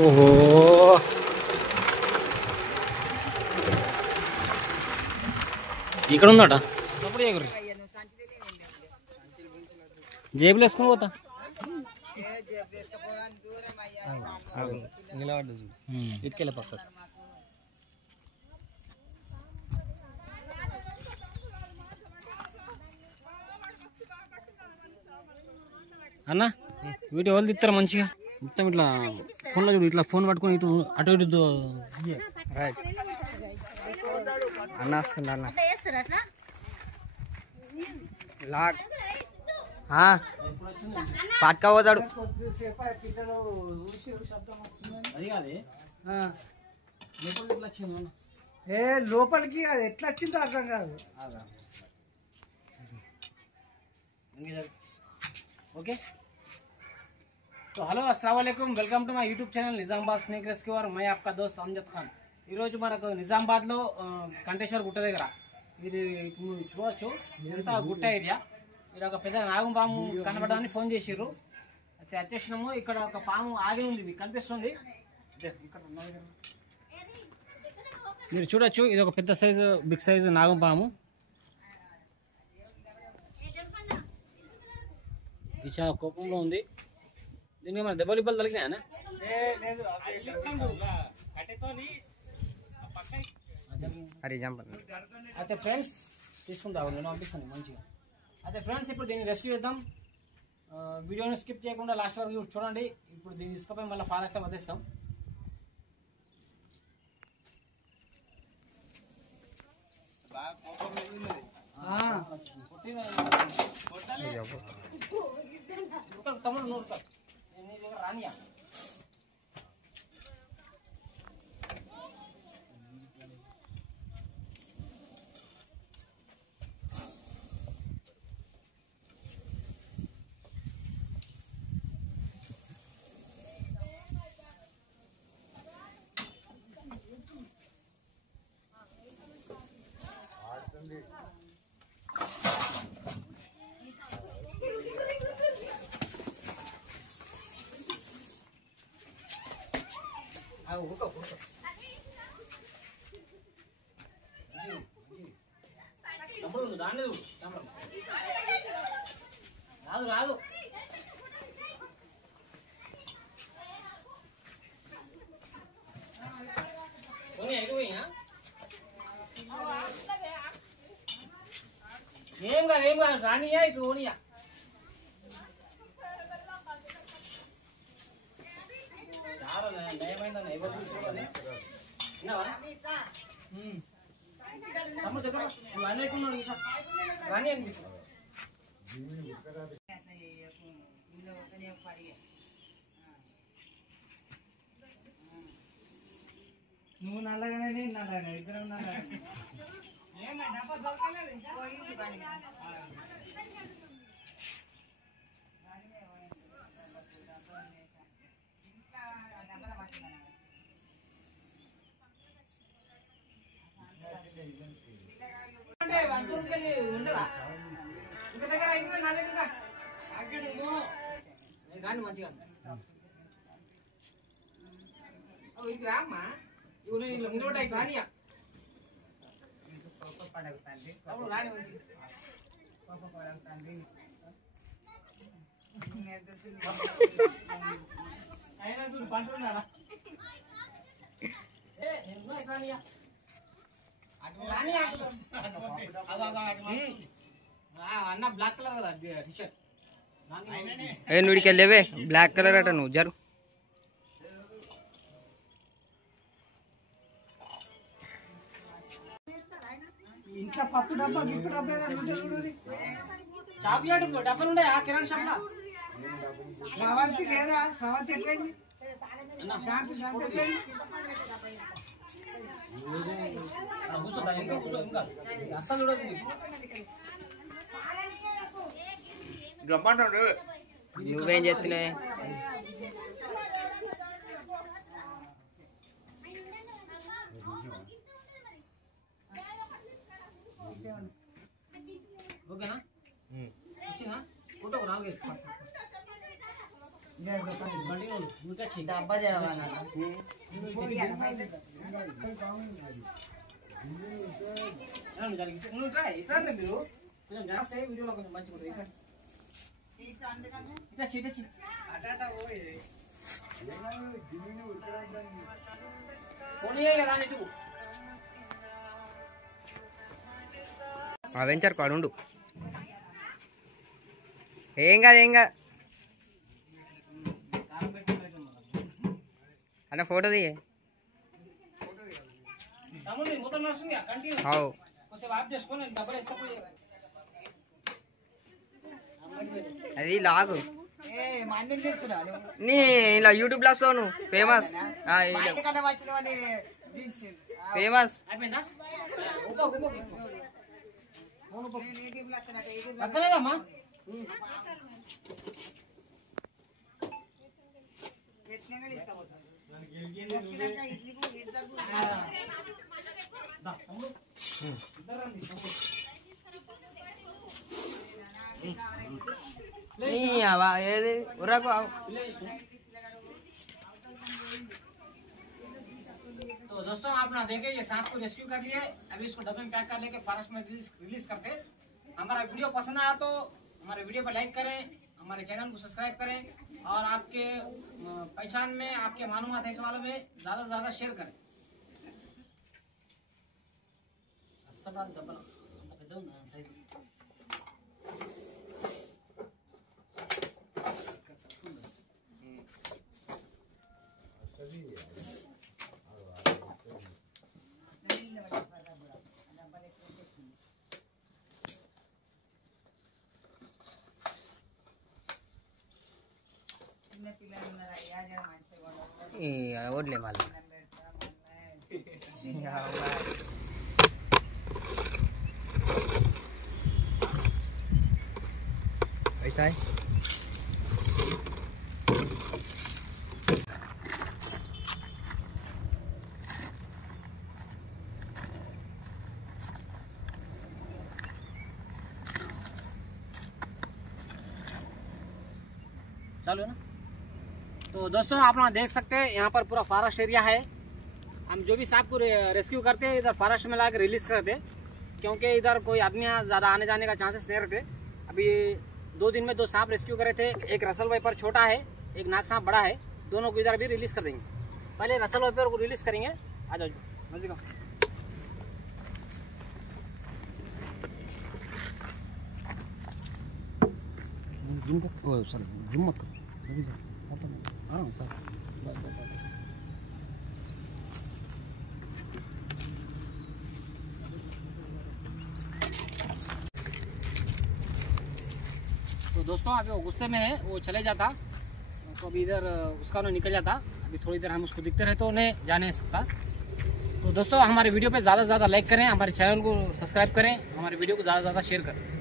ఓహో ఇక్కడ ఉందట అప్పుడు ఎగురు జేబులు వేసుకుని పోతా నిలబడ్డది ఇటుకెళ్ళ పక్క అన్న వీడియో వాళ్ళు తిస్తారు మంచిగా మొత్తం ఇట్లా ఫోన్లో చూడు ఇట్లా ఫోన్ పట్టుకొని ఇటు అటు ఇటు అన్న వస్తుంది అన్న లాక్ పట్టుక పోతాడు అది కాదే ఎట్లా వచ్చింది అన్న ఏ లోపలికి అది ఎట్లా వచ్చిందో అర్థం కాదు ओके तो हेलो अस्सलाम वालेकुम welcome to my YouTube channel Nizamabad snake rescuer मैं आपका दोस्त अमजद खान ఈరోజు మనకు నిజామాబాద్లో కంటేశ్వర్ గుట్ట దగ్గర ఇది చూడొచ్చు ఇదంతా గుట్ట ఏరియా ఇక్కడ ఒక పెద్ద నాగంపాము కనబడడానికి ఫోన్ చేసిర్రు అయితే వచ్చేసినాము ఇక్కడ ఒక పాము ఆగి ఉంది ఇది కనిపిస్తుంది మీరు చూడొచ్చు ఇది ఒక పెద్ద సైజు బిగ్ సైజు నాగంపాము ఇది చాలా కోపంలో ఉంది దీనికి మన దెబ్బలు ఇబ్బలు తగిలినాయనా అయితే ఫ్రెండ్స్ తీసుకుంటావు నేను పంపిస్తాను మంచిగా అయితే ఫ్రెండ్స్ ఇప్పుడు దీన్ని రెస్క్యూ చేద్దాం వీడియోని స్కిప్ చేయకుండా లాస్ట్ వరకు చూడండి ఇప్పుడు దీన్ని తీసుకుపోయి మళ్ళీ ఫారెస్ట్ వదిలేస్తాం తమ్ముడు నూరు నీ దగ్గర రానియా దాని రాదు రాదు ఏం కాదు రానియా ఇటు ఓనియా నయమైందన్న ఎవరు చూసుకోవాలి తమ్ముడు దగ్గర నువ్వు అనేకున్నాడు రాని అని నువ్వు నల్లగానే నేను నల్లగా ఇద్దరం నల్లగా రాని మంచిగా రామ్మా నిలబడ్డాయి రానియా రాని అయినా చూడు పంటున్నాడా రానియా అన్న బ్లాక్ కలర్ కదా టీషర్ట్ నుడికి వెళ్ళేవే బ్లాక్ కలర్ అట నువ్వు జరు ఇంట్లో పప్పు డబ్బా గిప్పు డబ్బా చాక్లెట్ డబ్బాలు ఉన్నాయి ఆ కిరాణా షాప్ లో స్రవంతి లేదా స్రవంతి ఎట్లయింది శాంతి శాంతి ఎట్లయింది అస్సలు చూడదు నువ్వేం చెప్తున్నాయి ఓకేనా వచ్చినా ఫోటో 4 బండి डब्बा देवाना కొంచెం జాగ్రత్త వీడియోలో కొంచెం మంచిగా ఉంటుంది ఇట్లా చీటచ్చి పోనీయే కదా నీకు అదెంచారు కాడుండు ఏం కాదు అన్న ఫోటో దిగే తమ్ముడు మొత్తం నడుస్తుంది కంటిన్యూ అవు కొంచెం ఆఫ్ చేసుకొని డబ్బులు వేసుకోపోయి అది లాగు ఏ మందిని తిరుగుతున్నా నీ ఇలా యూట్యూబ్ లో వస్తావు నువ్వు ఫేమస్ ఇంటికన్నా వచ్చినవని డ్రింక్స్ ఫేమస్ అయిపోయిందా అర్థలేదమ్మా ఏది ఉర్రకు तो दोस्तों आप ना देखे ये सांप को रेस्क्यू कर लिए अभी इसको डब्बे में पैक कर लेके फॉरेस्ट में रिलीज करते। हमारा वीडियो पसंद आया तो हमारे वीडियो को लाइक करें, हमारे चैनल को सब्सक्राइब करें और आपके पहचान में आपके मालूमात ऐसे वालों में ज़्यादा से ज़्यादा शेयर करें। ఓడ్లే వాళ్ళు ऐसा है चलो ना। तो दोस्तों आप लोग देख सकते हैं यहाँ पर पूरा फॉरेस्ट एरिया है। हम जो भी सांप को रेस्क्यू करते हैं इधर फॉरेस्ट में लाकर रिलीज करते हैं, क्योंकि इधर कोई आदमी ज़्यादा आने जाने का चांसेस नहीं रहते। अभी 2 दिन में 2 सांप रेस्क्यू करे थे, एक रसल वाइपर छोटा है, एक नाग सांप बड़ा है, दोनों को इधर भी रिलीज कर देंगे। पहले रसल वाइपर को रिलीज करेंगे। आ जाओ मजे का तो दोस्तों अभी वो गुस्से में है, वो चले जाता तो अभी इधर उसका उन्हें निकल जाता। अभी थोड़ी देर हम उसको दिखते रहे तो उन्हें जा नहीं सकता। तो दोस्तों हमारे वीडियो पे ज़्यादा से ज़्यादा लाइक करें, हमारे चैनल को सब्सक्राइब करें, हमारे वीडियो को ज़्यादा से ज़्यादा शेयर करें।